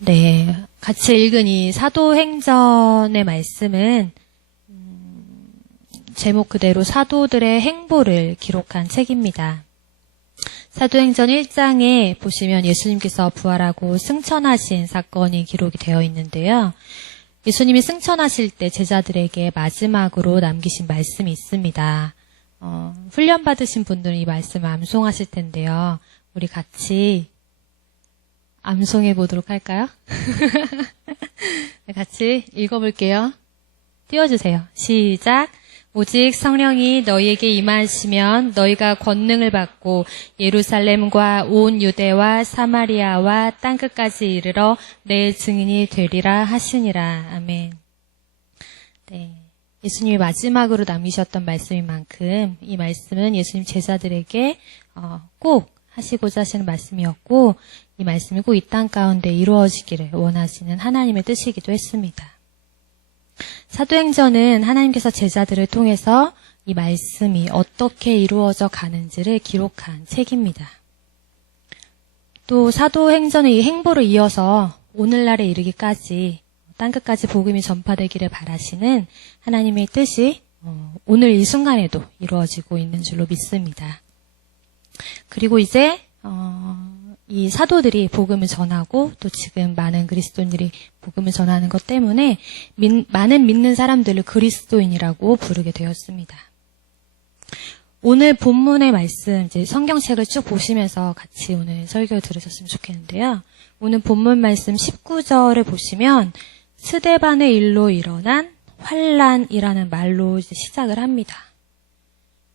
네, 같이 읽은 이 사도행전의 말씀은 제목 그대로 사도들의 행보를 기록한 책입니다. 사도행전 1장에 보시면 예수님께서 부활하고 승천하신 사건이 기록이 되어 있는데요. 예수님이 승천하실 때 제자들에게 마지막으로 남기신 말씀이 있습니다. 훈련 받으신 분들은 이 말씀을 암송하실 텐데요. 우리 같이 암송해 보도록 할까요? 같이 읽어볼게요. 띄워주세요. 시작. 오직 성령이 너희에게 임하시면 너희가 권능을 받고 예루살렘과 온 유대와 사마리아와 땅끝까지 이르러 내 증인이 되리라 하시니라. 아멘. 네, 예수님이 마지막으로 남기셨던 말씀인 만큼 이 말씀은 예수님 제자들에게 꼭 하시고자 하시는 말씀이었고 이 말씀이 꼭 이 땅 가운데 이루어지기를 원하시는 하나님의 뜻이기도 했습니다. 사도행전은 하나님께서 제자들을 통해서 이 말씀이 어떻게 이루어져 가는지를 기록한 책입니다. 또 사도행전의 이 행보를 이어서 오늘날에 이르기까지 땅끝까지 복음이 전파되기를 바라시는 하나님의 뜻이 오늘 이 순간에도 이루어지고 있는 줄로 믿습니다. 그리고 이제 이 사도들이 복음을 전하고 또 지금 많은 그리스도인들이 복음을 전하는 것 때문에 많은 믿는 사람들을 그리스도인이라고 부르게 되었습니다. 오늘 본문의 말씀, 이제 성경책을 쭉 보시면서 같이 오늘 설교를 들으셨으면 좋겠는데요. 오늘 본문 말씀 19절을 보시면 스데반의 일로 일어난 환란이라는 말로 이제 시작을 합니다.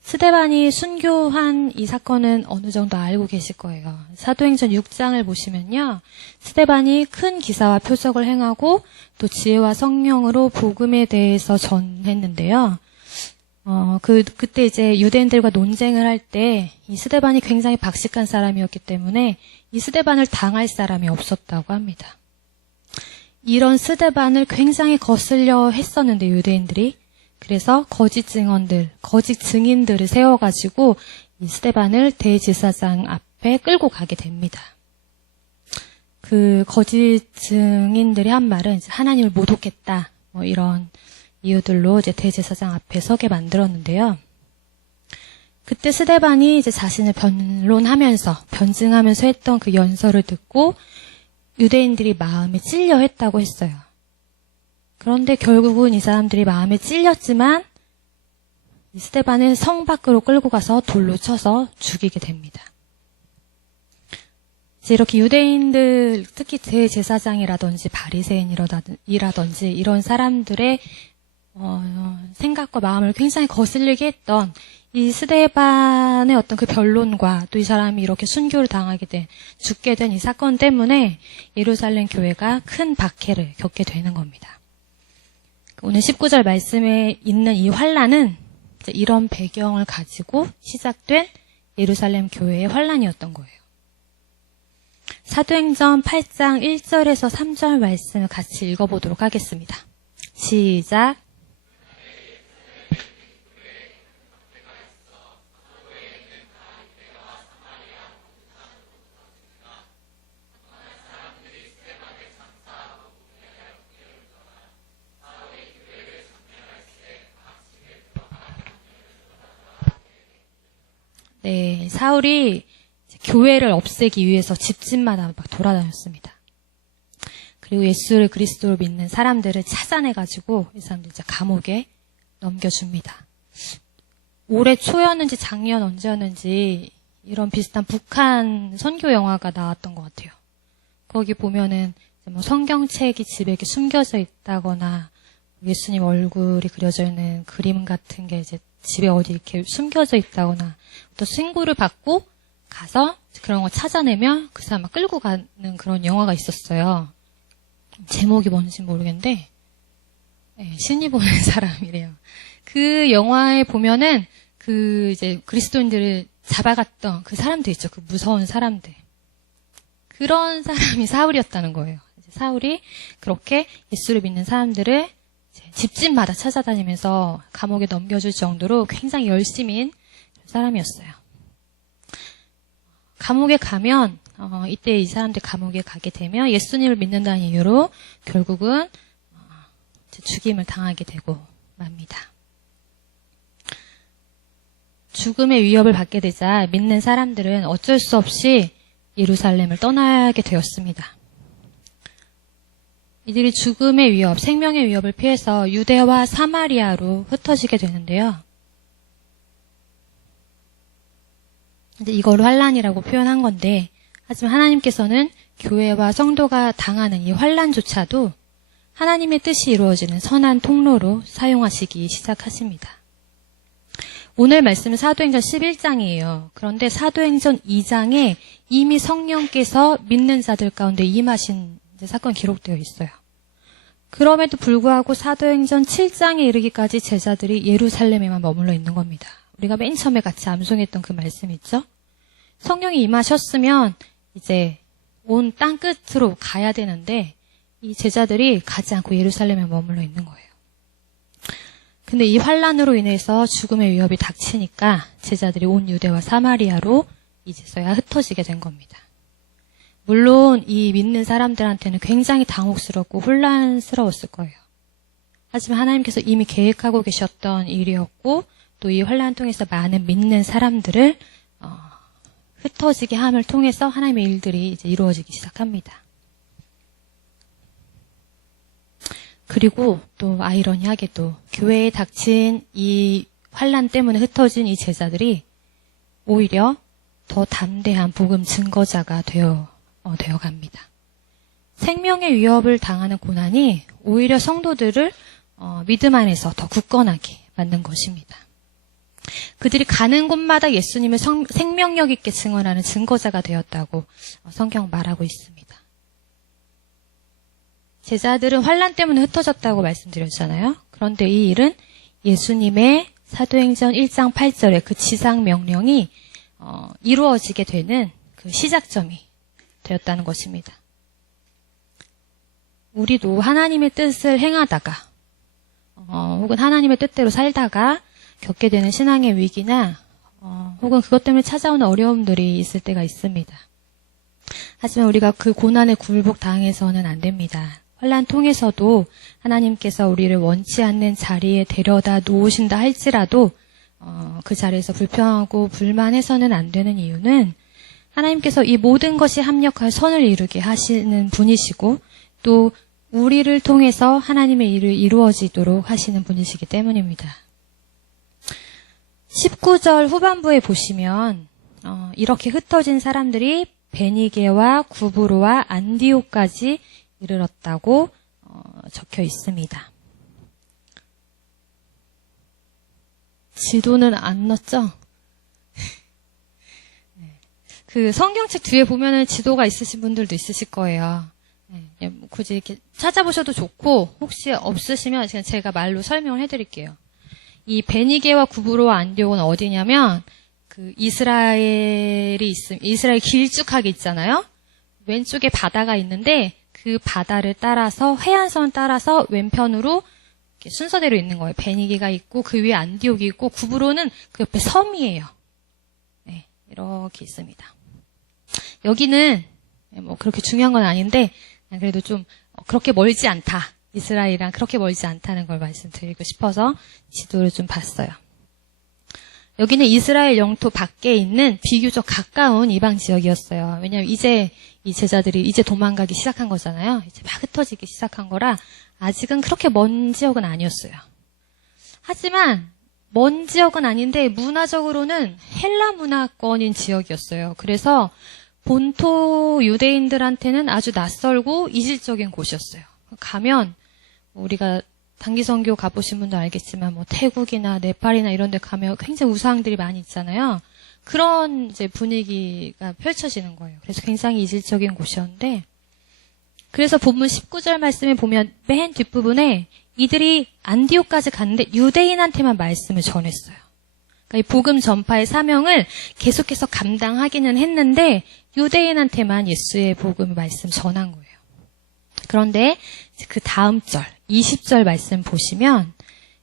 스데반이 순교한 이 사건은 어느 정도 알고 계실 거예요. 사도행전 6장을 보시면요. 스데반이 큰 기사와 표적을 행하고 또 지혜와 성령으로 복음에 대해서 전했는데요. 그때 이제 유대인들과 논쟁을 할 때 이 스데반이 굉장히 박식한 사람이었기 때문에 이 스데반을 당할 사람이 없었다고 합니다. 이런 스데반을 굉장히 거슬려 했었는데 유대인들이 그래서 거짓 증언들, 거짓 증인들을 세워가지고 이 스데반을 대제사장 앞에 끌고 가게 됩니다. 그 거짓 증인들이 한 말은 이제 하나님을 모독했다, 이런 이유들로 이제 대제사장 앞에 서게 만들었는데요. 그때 스데반이 이제 자신을 변증하면서 했던 그 연설을 듣고 유대인들이 마음에 찔려 했다고 했어요. 그런데 결국은 이 사람들이 마음에 찔렸지만 이 스데반은 성 밖으로 끌고 가서 돌로 쳐서 죽이게 됩니다. 이제 이렇게 유대인들, 특히 대제사장이라든지 바리새인이라든지 이런 사람들의 생각과 마음을 굉장히 거슬리게 했던 이 스데반의 어떤 그 변론과 또 이 사람이 이렇게 순교를 죽게 된 이 사건 때문에 예루살렘 교회가 큰 박해를 겪게 되는 겁니다. 오늘 19절 말씀에 있는 이 환란은 이런 배경을 가지고 시작된 예루살렘 교회의 환란이었던 거예요. 사도행전 8장 1절에서 3절 말씀을 같이 읽어보도록 하겠습니다. 시작. 네, 사울이 교회를 없애기 위해서 집집마다 막 돌아다녔습니다. 그리고 예수를 그리스도로 믿는 사람들을 찾아내가지고 이 사람들 이제 감옥에 넘겨줍니다. 올해 초였는지 작년 언제였는지 이런 비슷한 북한 선교 영화가 나왔던 것 같아요. 거기 보면은 뭐 성경책이 집에 이렇게 숨겨져 있다거나 예수님 얼굴이 그려져 있는 그림 같은 게 이제 집에 어디 이렇게 숨겨져 있다거나 또 신고를 받고 가서 그런 거 찾아내면 그 사람을 끌고 가는 그런 영화가 있었어요. 제목이 뭔지 모르겠는데 신이 보는 사람이래요. 그 영화에 보면은 그 이제 그리스도인들을 잡아갔던 그 사람들 있죠. 그 무서운 사람들. 그런 사람이 사울이었다는 거예요. 사울이 그렇게 예수를 믿는 사람들을 집집마다 찾아다니면서 감옥에 넘겨줄 정도로 굉장히 열심인 사람이었어요. 감옥에 가면 이때 이 사람들 감옥에 가게 되면 예수님을 믿는다는 이유로 결국은 죽임을 당하게 되고 맙니다. 죽음의 위협을 받게 되자 믿는 사람들은 어쩔 수 없이 예루살렘을 떠나게 되었습니다. 이들이 죽음의 위협, 생명의 위협을 피해서 유대와 사마리아로 흩어지게 되는데요. 근데 이거를 환란이라고 표현한 건데, 하지만 하나님께서는 교회와 성도가 당하는 이 환란조차도 하나님의 뜻이 이루어지는 선한 통로로 사용하시기 시작하십니다. 오늘 말씀은 사도행전 11장이에요. 그런데 사도행전 2장에 이미 성령께서 믿는 자들 가운데 임하신 사건이 기록되어 있어요. 그럼에도 불구하고 사도행전 7장에 이르기까지 제자들이 예루살렘에만 머물러 있는 겁니다. 우리가 맨 처음에 같이 암송했던 그 말씀 있죠? 성령이 임하셨으면 이제 온 땅 끝으로 가야 되는데 이 제자들이 가지 않고 예루살렘에 머물러 있는 거예요. 근데 이 환란으로 인해서 죽음의 위협이 닥치니까 제자들이 온 유대와 사마리아로 이제서야 흩어지게 된 겁니다. 물론 이 믿는 사람들한테는 굉장히 당혹스럽고 혼란스러웠을 거예요. 하지만 하나님께서 이미 계획하고 계셨던 일이었고 또 이 환란을 통해서 많은 믿는 사람들을 흩어지게 함을 통해서 하나님의 일들이 이제 이루어지기 시작합니다. 그리고 또 아이러니하게도 교회에 닥친 이 환란 때문에 흩어진 이 제자들이 오히려 더 담대한 복음 증거자가 되어 갑니다. 생명의 위협을 당하는 고난이 오히려 성도들을 믿음 안에서 더 굳건하게 만든 것입니다. 그들이 가는 곳마다 예수님을 생명력 있게 증언하는 증거자가 되었다고 성경 말하고 있습니다. 제자들은 환란 때문에 흩어졌다고 말씀드렸잖아요. 그런데 이 일은 예수님의 사도행전 1장 8절의 그 지상 명령이 이루어지게 되는 그 시작점이 되었다는 것입니다. 우리도 하나님의 뜻을 행하다가 혹은 하나님의 뜻대로 살다가 겪게 되는 신앙의 위기나 혹은 그것 때문에 찾아오는 어려움들이 있을 때가 있습니다. 하지만 우리가 그 고난에 굴복당해서는 안 됩니다. 환란 통해서도 하나님께서 우리를 원치 않는 자리에 데려다 놓으신다 할지라도 그 자리에서 불평하고 불만해서는 안 되는 이유는 하나님께서 이 모든 것이 합력할 선을 이루게 하시는 분이시고 또 우리를 통해서 하나님의 일을 이루어지도록 하시는 분이시기 때문입니다. 19절 후반부에 보시면 이렇게 흩어진 사람들이 베니게와 구브로와 안디옥까지 이르렀다고 적혀 있습니다. 지도는 안 넣었죠? 그 성경책 뒤에 보면은 지도가 있으신 분들도 있으실 거예요. 굳이 이렇게 찾아보셔도 좋고 혹시 없으시면 그냥 제가 말로 설명을 해드릴게요. 이 베니게와 구브로와 안디옥은 어디냐면 그 이스라엘 길쭉하게 있잖아요. 왼쪽에 바다가 있는데 그 바다를 따라서 해안선 따라서 왼편으로 이렇게 순서대로 있는 거예요. 베니게가 있고 그 위에 안디옥이 있고 구브로는 그 옆에 섬이에요. 네, 이렇게 있습니다. 여기는 뭐 그렇게 중요한 건 아닌데 그래도 좀 그렇게 멀지 않다. 이스라엘이랑 그렇게 멀지 않다는 걸 말씀드리고 싶어서 지도를 좀 봤어요. 여기는 이스라엘 영토 밖에 있는 비교적 가까운 이방 지역이었어요. 왜냐하면 이제 이 제자들이 이제 도망가기 시작한 거잖아요. 이제 막 흩어지기 시작한 거라 아직은 그렇게 먼 지역은 아니었어요. 하지만 먼 지역은 아닌데 문화적으로는 헬라 문화권인 지역이었어요. 그래서 본토 유대인들한테는 아주 낯설고 이질적인 곳이었어요. 가면 우리가 단기 선교 가보신 분도 알겠지만 뭐 태국이나 네팔이나 이런 데 가면 굉장히 우상들이 많이 있잖아요. 그런 이제 분위기가 펼쳐지는 거예요. 그래서 굉장히 이질적인 곳이었는데 그래서 본문 19절 말씀에 보면 맨 뒷부분에 이들이 안디옥까지 갔는데 유대인한테만 말씀을 전했어요. 그러니까 이 복음 전파의 사명을 계속해서 감당하기는 했는데 유대인한테만 예수의 복음의 말씀 전한 거예요. 그런데 그 다음 절 20절 말씀 보시면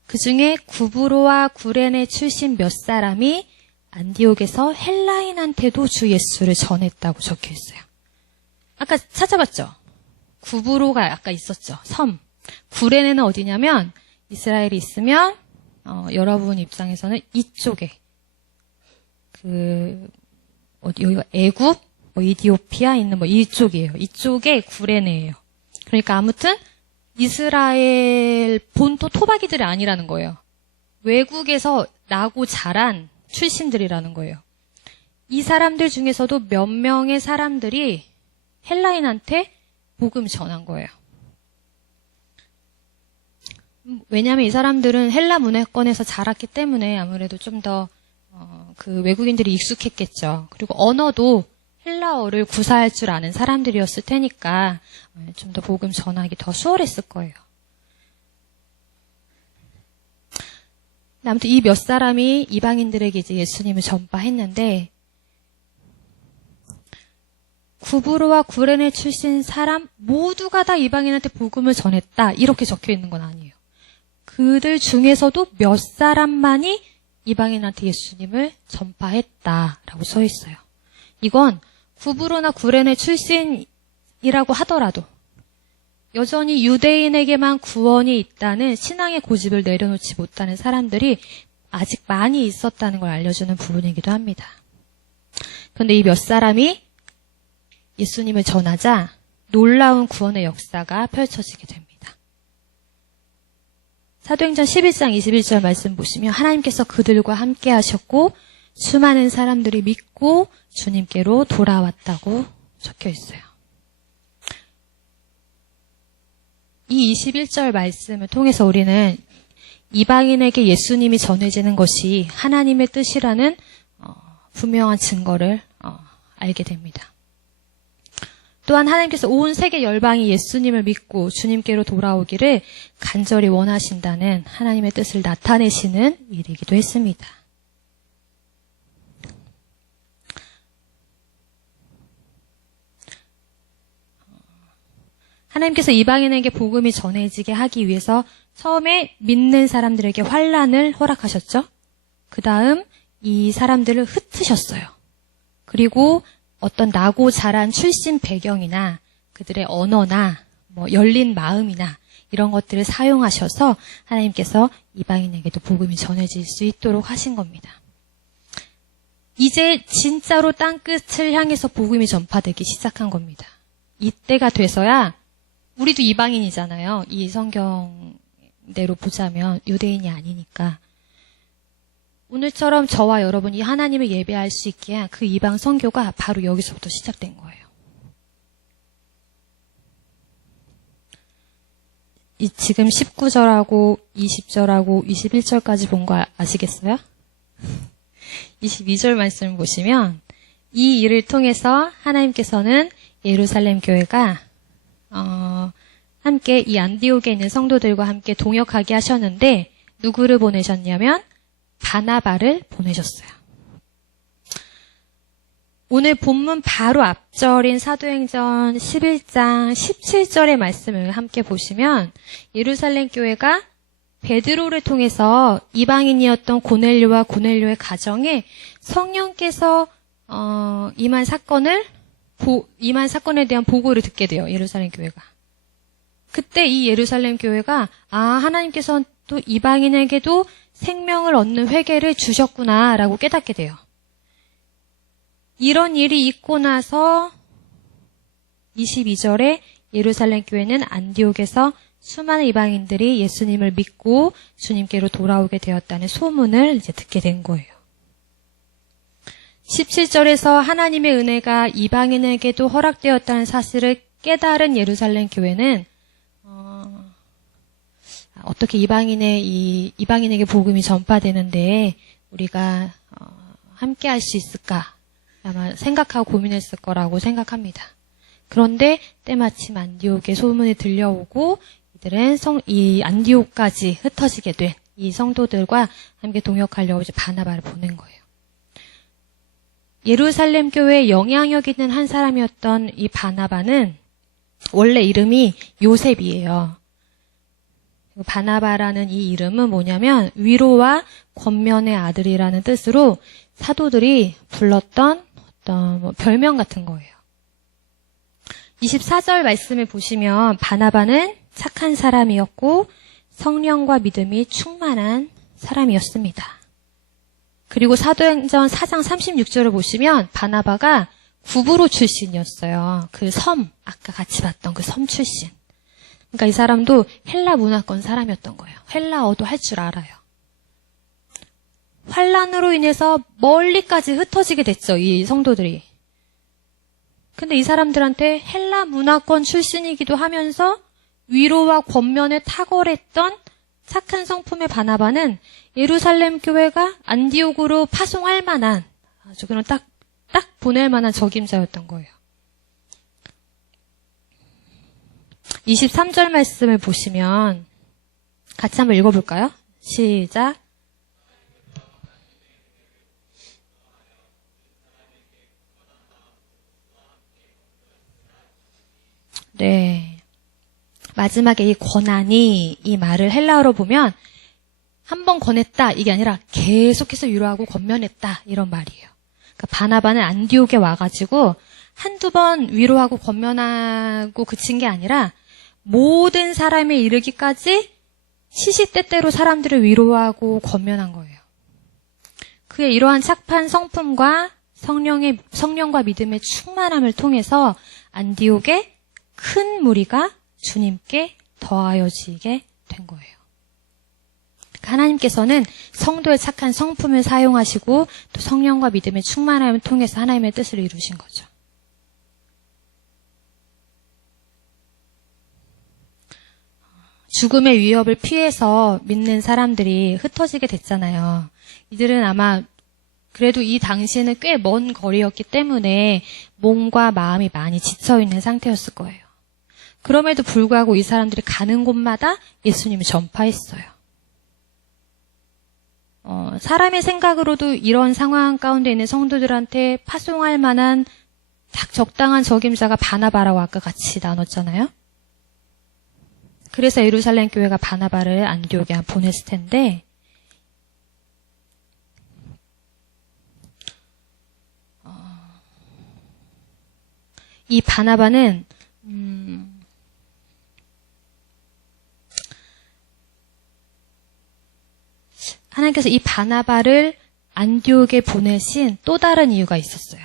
그중에 구브로와 구레네 출신 몇 사람이 안디옥에서 헬라인한테도 주 예수를 전했다고 적혀 있어요. 아까 찾아봤죠? 구브로가 아까 있었죠. 섬. 구레네는 어디냐면 이스라엘이 있으면 여러분 입장에서는 이쪽에 여기가 애굽, 이디오피아 있는 이쪽이에요. 이쪽에 구레네예요. 그러니까 아무튼 이스라엘 본토 토박이들이 아니라는 거예요. 외국에서 나고 자란 출신들이라는 거예요. 이 사람들 중에서도 몇 명의 사람들이 헬라인한테 복음을 전한 거예요. 왜냐하면 이 사람들은 헬라 문화권에서 자랐기 때문에 아무래도 좀 더 그 외국인들이 익숙했겠죠. 그리고 언어도 헬라어를 구사할 줄 아는 사람들이었을 테니까 좀 더 복음 전하기 더 수월했을 거예요. 아무튼 이 몇 사람이 이방인들에게 이제 예수님을 전파했는데 구브로와 구레네 출신 사람 모두가 다 이방인한테 복음을 전했다 이렇게 적혀 있는 건 아니에요. 그들 중에서도 몇 사람만이 이방인한테 예수님을 전파했다라고 써 있어요. 이건 구브로나 구레네 출신이라고 하더라도 여전히 유대인에게만 구원이 있다는 신앙의 고집을 내려놓지 못하는 사람들이 아직 많이 있었다는 걸 알려주는 부분이기도 합니다. 그런데 이 몇 사람이 예수님을 전하자 놀라운 구원의 역사가 펼쳐지게 됩니다. 사도행전 11장 21절 말씀 보시면 하나님께서 그들과 함께 하셨고 수많은 사람들이 믿고 주님께로 돌아왔다고 적혀 있어요. 이 21절 말씀을 통해서 우리는 이방인에게 예수님이 전해지는 것이 하나님의 뜻이라는 분명한 증거를 알게 됩니다. 또한 하나님께서 온 세계 열방이 예수님을 믿고 주님께로 돌아오기를 간절히 원하신다는 하나님의 뜻을 나타내시는 일이기도 했습니다. 하나님께서 이방인에게 복음이 전해지게 하기 위해서 처음에 믿는 사람들에게 환난을 허락하셨죠. 그 다음 이 사람들을 흩으셨어요. 그리고 어떤 나고 자란 출신 배경이나 그들의 언어나 열린 마음이나 이런 것들을 사용하셔서 하나님께서 이방인에게도 복음이 전해질 수 있도록 하신 겁니다. 이제 진짜로 땅끝을 향해서 복음이 전파되기 시작한 겁니다. 이때가 돼서야 우리도 이방인이잖아요. 이 성경대로 보자면 유대인이 아니니까. 오늘처럼 저와 여러분이 하나님을 예배할 수 있게 한 그 이방 선교가 바로 여기서부터 시작된 거예요. 지금 19절하고 20절하고 21절까지 본 거 아시겠어요? 22절 말씀을 보시면 이 일을 통해서 하나님께서는 예루살렘 교회가 함께 이 안디옥에 있는 성도들과 함께 동역하게 하셨는데 누구를 보내셨냐면 바나바를 보내셨어요. 오늘 본문 바로 앞절인 사도행전 11장 17절의 말씀을 함께 보시면 예루살렘 교회가 베드로를 통해서 이방인이었던 고넬료와 고넬료의 가정에 성령께서 임한 사건에 대한 보고를 듣게 돼요. 예루살렘 교회가. 그때 이 예루살렘 교회가 하나님께서 또 이방인에게도 생명을 얻는 회개를 주셨구나라고 깨닫게 돼요. 이런 일이 있고 나서 22절에 예루살렘 교회는 안디옥에서 수많은 이방인들이 예수님을 믿고 주님께로 돌아오게 되었다는 소문을 이제 듣게 된 거예요. 17절에서 하나님의 은혜가 이방인에게도 허락되었다는 사실을 깨달은 예루살렘 교회는 어떻게 이방인에게 복음이 전파되는데 우리가 함께 할 수 있을까 아마 생각하고 고민했을 거라고 생각합니다. 그런데 때마침 안디옥의 소문이 들려오고 이들은 이 안디옥까지 흩어지게 된 이 성도들과 함께 동역하려고 이제 바나바를 보낸 거예요. 예루살렘 교회에 영향력 있는 한 사람이었던 이 바나바는 원래 이름이 요셉이에요. 바나바라는 이 이름은 뭐냐면 위로와 권면의 아들이라는 뜻으로 사도들이 불렀던 어떤 별명 같은 거예요. 24절 말씀을 보시면 바나바는 착한 사람이었고 성령과 믿음이 충만한 사람이었습니다. 그리고 사도행전 4장 36절을 보시면 바나바가 구브로 출신이었어요. 그 섬, 아까 같이 봤던 그 섬 출신. 그러니까 이 사람도 헬라 문화권 사람이었던 거예요. 헬라어도 할 줄 알아요. 환란으로 인해서 멀리까지 흩어지게 됐죠, 이 성도들이. 근데 이 사람들한테 헬라 문화권 출신이기도 하면서 위로와 권면에 탁월했던 착한 성품의 바나바는 예루살렘 교회가 안디옥으로 파송할 만한, 아주 그런 딱 보낼 만한 적임자였던 거예요. 23절 말씀을 보시면 같이 한번 읽어볼까요? 시작. 네. 마지막에 이 권하니 이 말을 헬라어로 보면 한 번 권했다 이게 아니라 계속해서 위로하고 권면했다 이런 말이에요. 그러니까 바나바는 안디옥에 와가지고 한두 번 위로하고 권면하고 그친 게 아니라 모든 사람에 이르기까지 시시때때로 사람들을 위로하고 권면한 거예요. 그의 이러한 착한 성품과 성령과 믿음의 충만함을 통해서 안디옥에 큰 무리가 주님께 더하여지게 된 거예요. 하나님께서는 성도의 착한 성품을 사용하시고 또 성령과 믿음의 충만함을 통해서 하나님의 뜻을 이루신 거죠. 죽음의 위협을 피해서 믿는 사람들이 흩어지게 됐잖아요. 이들은 아마 그래도 이 당시에는 꽤 먼 거리였기 때문에 몸과 마음이 많이 지쳐있는 상태였을 거예요. 그럼에도 불구하고 이 사람들이 가는 곳마다 예수님을 전파했어요. 사람의 생각으로도 이런 상황 가운데 있는 성도들한테 파송할 만한 딱 적당한 적임자가 바나바라고 아까 같이 나눴잖아요. 그래서 예루살렘 교회가 바나바를 안디옥에 보냈을 텐데 이 바나바는 하나님께서 이 바나바를 안디옥에 보내신 또 다른 이유가 있었어요.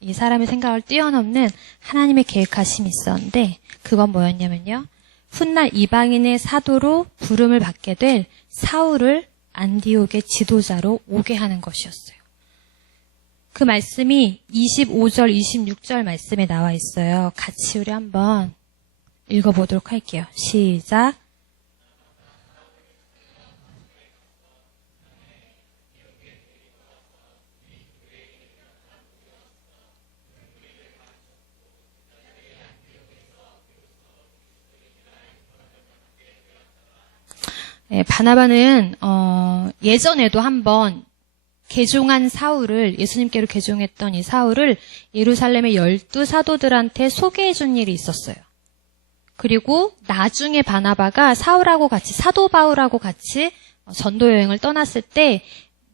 이 사람의 생각을 뛰어넘는 하나님의 계획하심이 있었는데 그건 뭐였냐면요. 훗날 이방인의 사도로 부름을 받게 될 사울을 안디옥의 지도자로 오게 하는 것이었어요. 그 말씀이 25절, 26절 말씀에 나와 있어요. 같이 우리 한번 읽어보도록 할게요. 시작. 네, 바나바는 예전에도 한번 개종한 사울을 예수님께로 개종했던 이 사울을 예루살렘의 12사도들한테 소개해 준 일이 있었어요. 그리고 나중에 바나바가 사울하고 같이 사도 바울하고 같이 전도 여행을 떠났을 때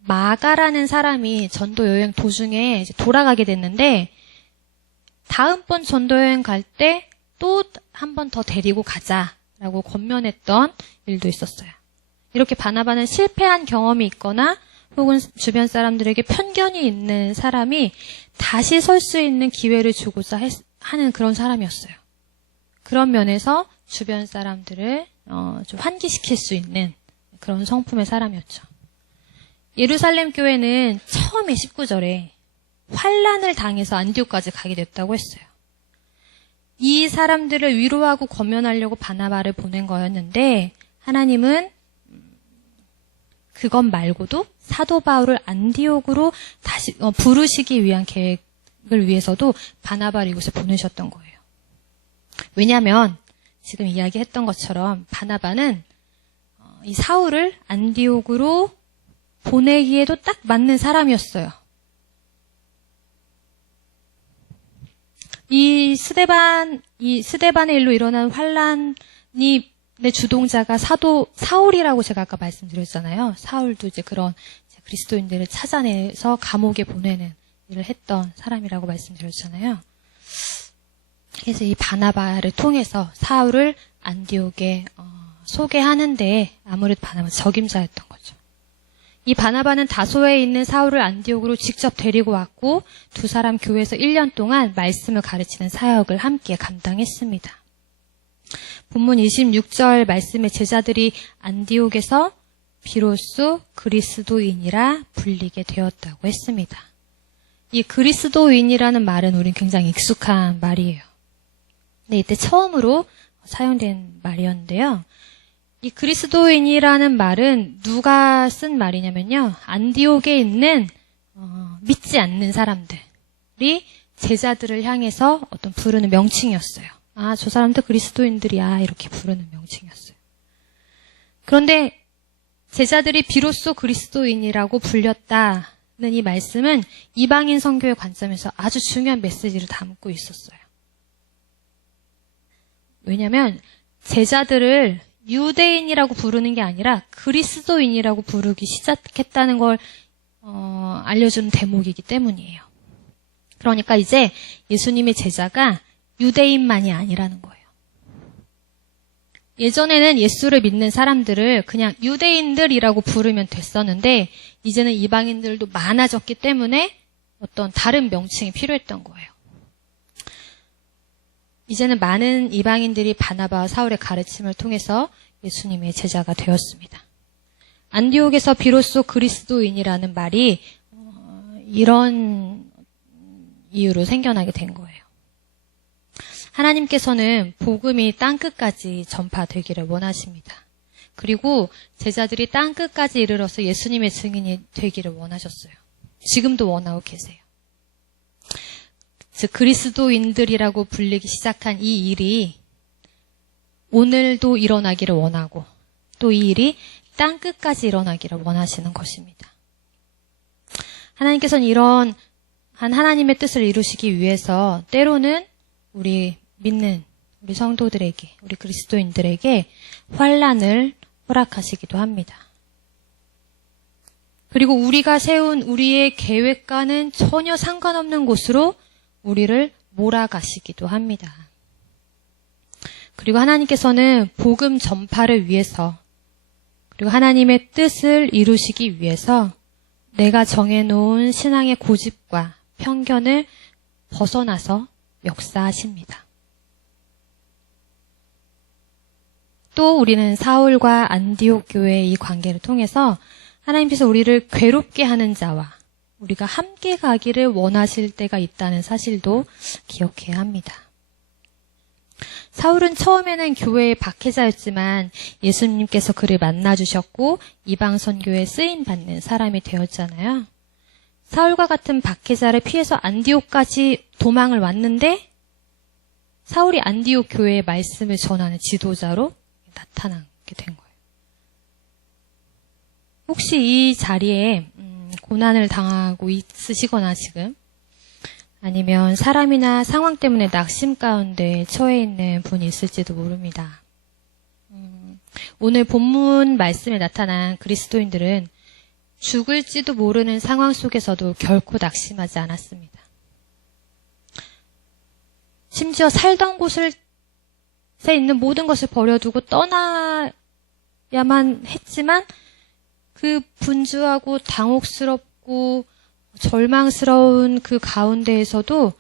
마가라는 사람이 전도 여행 도중에 이제 돌아가게 됐는데 다음번 전도 여행 갈 때 또 한 번 더 데리고 가자라고 권면했던 일도 있었어요. 이렇게 바나바는 실패한 경험이 있거나 혹은 주변 사람들에게 편견이 있는 사람이 다시 설 수 있는 기회를 주고자 하는 그런 사람이었어요. 그런 면에서 주변 사람들을 좀 환기시킬 수 있는 그런 성품의 사람이었죠. 예루살렘 교회는 처음에 19절에 환란을 당해서 안디옥까지 가게 됐다고 했어요. 이 사람들을 위로하고 권면하려고 바나바를 보낸 거였는데 하나님은 그것 말고도 사도 바울을 안디옥으로 다시 부르시기 위한 계획을 위해서도 바나바를 이곳에 보내셨던 거예요. 왜냐하면 지금 이야기했던 것처럼 바나바는 이 사울을 안디옥으로 보내기에도 딱 맞는 사람이었어요. 이 스데반의 일로 일어난 환란이 내 주동자가 사울이라고 제가 아까 말씀드렸잖아요. 사울도 이제 그런 그리스도인들을 찾아내서 감옥에 보내는 일을 했던 사람이라고 말씀드렸잖아요. 그래서 이 바나바를 통해서 사울을 안디옥에 소개하는데 아무래도 바나바는 적임자였던 거죠. 이 바나바는 다소에 있는 사울을 안디옥으로 직접 데리고 왔고 두 사람 교회에서 1년 동안 말씀을 가르치는 사역을 함께 감당했습니다. 본문 26절 말씀에 제자들이 안디옥에서 비로소 그리스도인이라 불리게 되었다고 했습니다. 이 그리스도인이라는 말은 우린 굉장히 익숙한 말이에요. 근데 이때 처음으로 사용된 말이었는데요. 이 그리스도인이라는 말은 누가 쓴 말이냐면요. 안디옥에 있는 믿지 않는 사람들이 제자들을 향해서 어떤 부르는 명칭이었어요. 아, 저 사람들 그리스도인들이야 이렇게 부르는 명칭이었어요. 그런데 제자들이 비로소 그리스도인이라고 불렸다는 이 말씀은 이방인 선교의 관점에서 아주 중요한 메시지를 담고 있었어요. 왜냐하면 제자들을 유대인이라고 부르는 게 아니라 그리스도인이라고 부르기 시작했다는 걸 알려주는 대목이기 때문이에요. 그러니까 이제 예수님의 제자가 유대인만이 아니라는 거예요. 예전에는 예수를 믿는 사람들을 그냥 유대인들이라고 부르면 됐었는데 이제는 이방인들도 많아졌기 때문에 어떤 다른 명칭이 필요했던 거예요. 이제는 많은 이방인들이 바나바와 사울의 가르침을 통해서 예수님의 제자가 되었습니다. 안디옥에서 비로소 그리스도인이라는 말이 이런 이유로 생겨나게 된 거예요. 하나님께서는 복음이 땅끝까지 전파되기를 원하십니다. 그리고 제자들이 땅끝까지 이르러서 예수님의 증인이 되기를 원하셨어요. 지금도 원하고 계세요. 즉 그리스도인들이라고 불리기 시작한 이 일이 오늘도 일어나기를 원하고 또 이 일이 땅끝까지 일어나기를 원하시는 것입니다. 하나님께서는 이런 하나님의 뜻을 이루시기 위해서 때로는 우리 믿는 우리 성도들에게 우리 그리스도인들에게 환난을 허락하시기도 합니다. 그리고 우리가 세운 우리의 계획과는 전혀 상관없는 곳으로 우리를 몰아가시기도 합니다. 그리고 하나님께서는 복음 전파를 위해서 그리고 하나님의 뜻을 이루시기 위해서 내가 정해놓은 신앙의 고집과 편견을 벗어나서 역사하십니다. 또 우리는 사울과 안디옥 교회의 이 관계를 통해서 하나님께서 우리를 괴롭게 하는 자와 우리가 함께 가기를 원하실 때가 있다는 사실도 기억해야 합니다. 사울은 처음에는 교회의 박해자였지만 예수님께서 그를 만나주셨고 이방 선교에 쓰임받는 사람이 되었잖아요. 사울과 같은 박해자를 피해서 안디옥까지 도망을 왔는데 사울이 안디옥 교회의 말씀을 전하는 지도자로 나타나게 된 거예요. 혹시 이 자리에 고난을 당하고 있으시거나 지금 아니면 사람이나 상황 때문에 낙심 가운데 처해 있는 분이 있을지도 모릅니다. 오늘 본문 말씀에 나타난 그리스도인들은 죽을지도 모르는 상황 속에서도 결코 낙심하지 않았습니다. 심지어 살던 곳에 있는 모든 것을 버려두고 떠나야만 했지만 그 분주하고 당혹스럽고 절망스러운 그 가운데에서도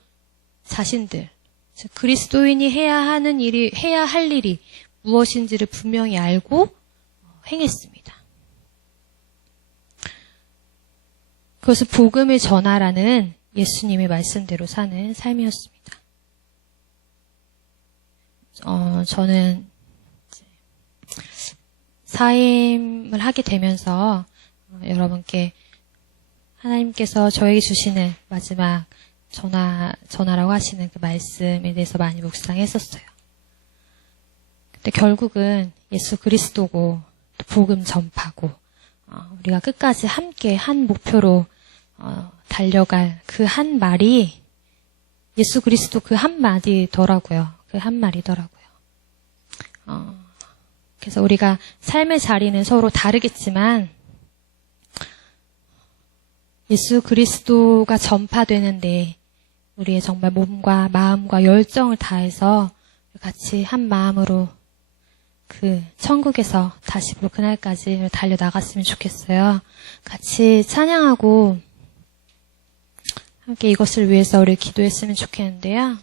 자신들, 즉 그리스도인이 해야 할 일이 무엇인지를 분명히 알고 행했습니다. 그것은 복음을 전하라는 예수님의 말씀대로 사는 삶이었습니다. 저는 사임을 하게 되면서 여러분께 하나님께서 저에게 주시는 마지막 전하라고 하시는 그 말씀에 대해서 많이 묵상했었어요. 근데 결국은 예수 그리스도고 또 복음 전파고 우리가 끝까지 함께 한 목표로 달려갈 그 한 말이 예수 그리스도 그 한마디더라고요. 그 한 말이더라고요. 그래서 우리가 삶의 자리는 서로 다르겠지만 예수 그리스도가 전파되는데 우리의 정말 몸과 마음과 열정을 다해서 같이 한 마음으로 그 천국에서 다시 볼 그날까지 달려나갔으면 좋겠어요. 같이 찬양하고 함께 이것을 위해서 우리 기도했으면 좋겠는데요.